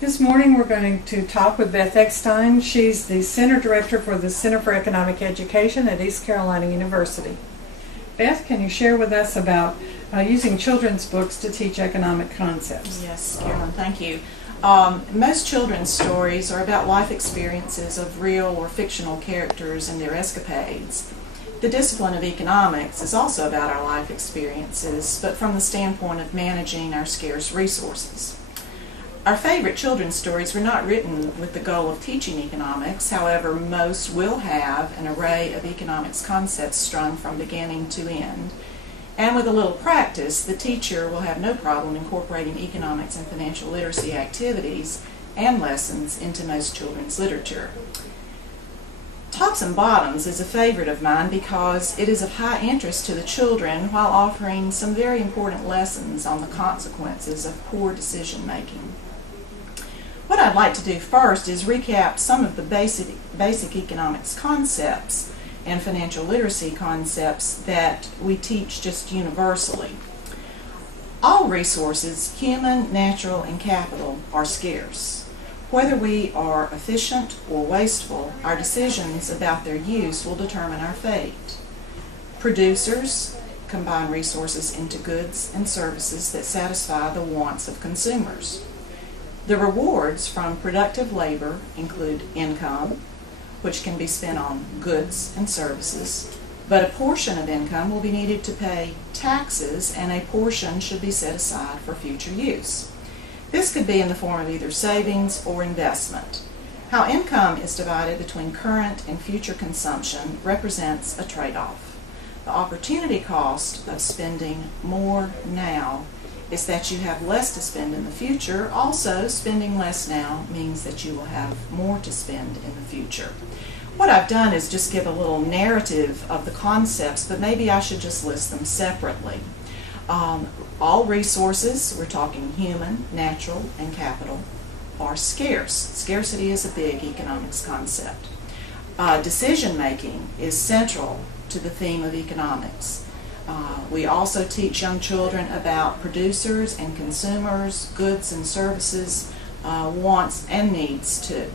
This morning we're going to talk with Beth Eckstein. She's the Center Director for the Center for Economic Education at East Carolina University. Beth, can you share with us about using children's books to teach economic concepts? Yes, Carolyn, thank you. Most children's stories are about life experiences of real or fictional characters and their escapades. The discipline of economics is also about our life experiences, but from the standpoint of managing our scarce resources. Our favorite children's stories were not written with the goal of teaching economics. However, most will have an array of economics concepts strung from beginning to end. And with a little practice, the teacher will have no problem incorporating economics and financial literacy activities and lessons into most children's literature. Tops and Bottoms is a favorite of mine because it is of high interest to the children while offering some very important lessons on the consequences of poor decision making. What I'd like to do first is recap some of the basic economics concepts and financial literacy concepts that we teach just universally. All resources, human, natural, and capital, are scarce. Whether we are efficient or wasteful, our decisions about their use will determine our fate. Producers combine resources into goods and services that satisfy the wants of consumers. The rewards from productive labor include income, which can be spent on goods and services, but a portion of income will be needed to pay taxes, and a portion should be set aside for future use. This could be in the form of either savings or investment. How income is divided between current and future consumption represents a trade-off. The opportunity cost of spending more now is that you have less to spend in the future. Also, spending less now means that you will have more to spend in the future. What I've done is just give a little narrative of the concepts, but maybe I should just list them separately. All resources, we're talking human, natural, and capital, are scarce. Scarcity is a big economics concept. Decision making is central to the theme of economics. We also teach young children about producers and consumers, goods and services, wants and needs too.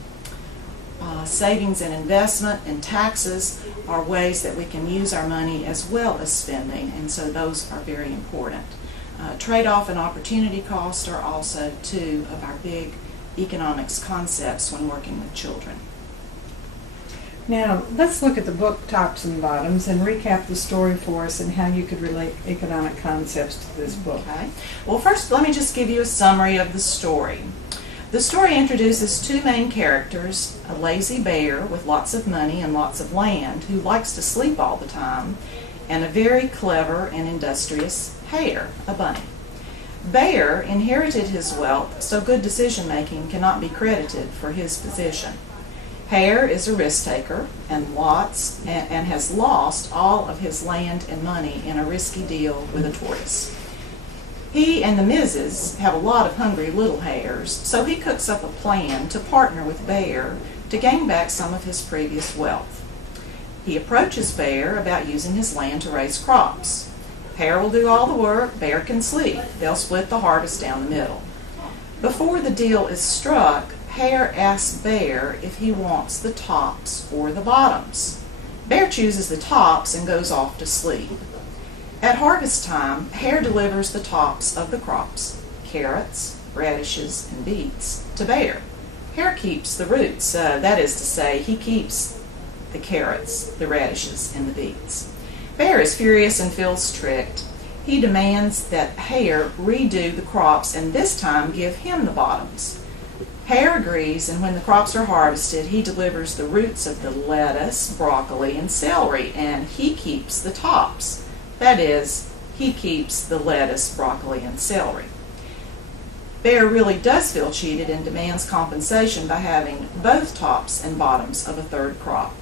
Savings and investment and taxes are ways that we can use our money as well as spending, and so those are very important. Trade-off and opportunity cost are also two of our big economics concepts when working with children. Now, let's look at the book Tops and Bottoms and recap the story for us and how you could relate economic concepts to this book. Okay. Well, first, let me just give you a summary of the story. The story introduces two main characters, a lazy bear with lots of money and lots of land who likes to sleep all the time, and a very clever and industrious hare, a bunny. Bear inherited his wealth, so good decision-making cannot be credited for his position. Hare is a risk-taker and has lost all of his land and money in a risky deal with a tortoise. He and the missus have a lot of hungry little hares, so he cooks up a plan to partner with Bear to gain back some of his previous wealth. He approaches Bear about using his land to raise crops. Hare will do all the work, Bear can sleep. They'll split the harvest down the middle. Before the deal is struck, Hare asks Bear if he wants the tops or the bottoms. Bear chooses the tops and goes off to sleep. At harvest time, Hare delivers the tops of the crops, carrots, radishes, and beets, to Bear. Hare keeps the roots, that is to say, he keeps the carrots, the radishes, and the beets. Bear is furious and feels tricked. He demands that Hare redo the crops and this time give him the bottoms. Hare agrees, and when the crops are harvested, he delivers the roots of the lettuce, broccoli, and celery, and he keeps the tops. That is, he keeps the lettuce, broccoli, and celery. Bear really does feel cheated and demands compensation by having both tops and bottoms of a third crop.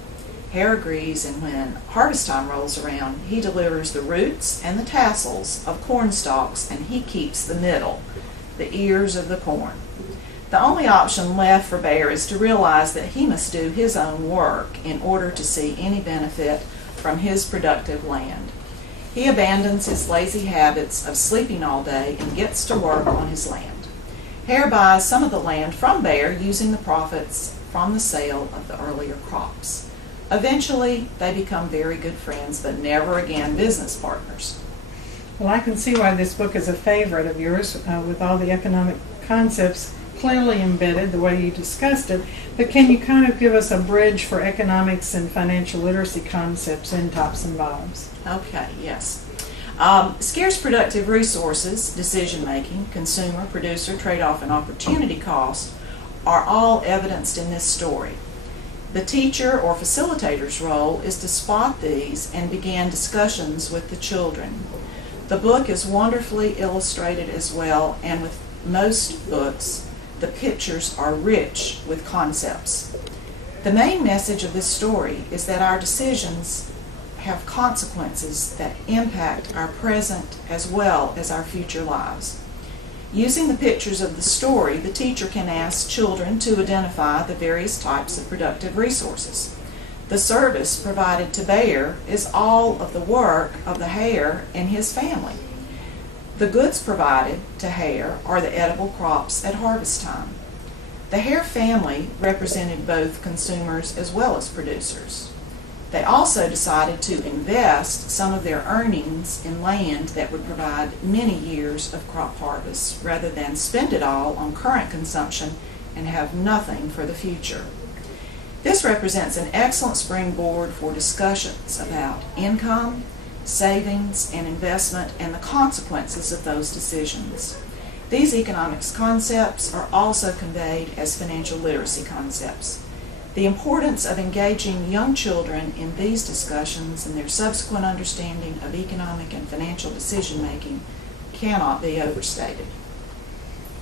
Hare agrees, and when harvest time rolls around, he delivers the roots and the tassels of corn stalks, and he keeps the middle, the ears of the corn. The only option left for Bear is to realize that he must do his own work in order to see any benefit from his productive land. He abandons his lazy habits of sleeping all day and gets to work on his land. Hare buys some of the land from Bear using the profits from the sale of the earlier crops. Eventually, they become very good friends, but never again business partners. Well, I can see why this book is a favorite of yours, with all the economic concepts clearly embedded the way you discussed it. But can you kind of give us a bridge for economics and financial literacy concepts in Tops and Bottoms? Okay, yes. Scarce productive resources, decision-making, consumer, producer, trade-off, and opportunity cost are all evidenced in this story. The teacher or facilitator's role is to spot these and begin discussions with the children. The book is wonderfully illustrated as well, and with most books, the pictures are rich with concepts. The main message of this story is that our decisions have consequences that impact our present as well as our future lives. Using the pictures of the story, the teacher can ask children to identify the various types of productive resources. The service provided to Bear is all of the work of the hare and his family. The goods provided to Hare are the edible crops at harvest time. The Hare family represented both consumers as well as producers. They also decided to invest some of their earnings in land that would provide many years of crop harvest rather than spend it all on current consumption and have nothing for the future. This represents an excellent springboard for discussions about income, savings, and investment and the consequences of those decisions. These economics concepts are also conveyed as financial literacy concepts. The importance of engaging young children in these discussions and their subsequent understanding of economic and financial decision-making cannot be overstated.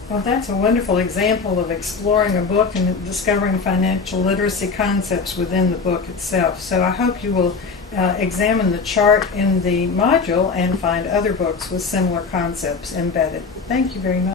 Well, that's a wonderful example of exploring a book and discovering financial literacy concepts within the book itself. So I hope you will examine the chart in the module and find other books with similar concepts embedded. Thank you very much.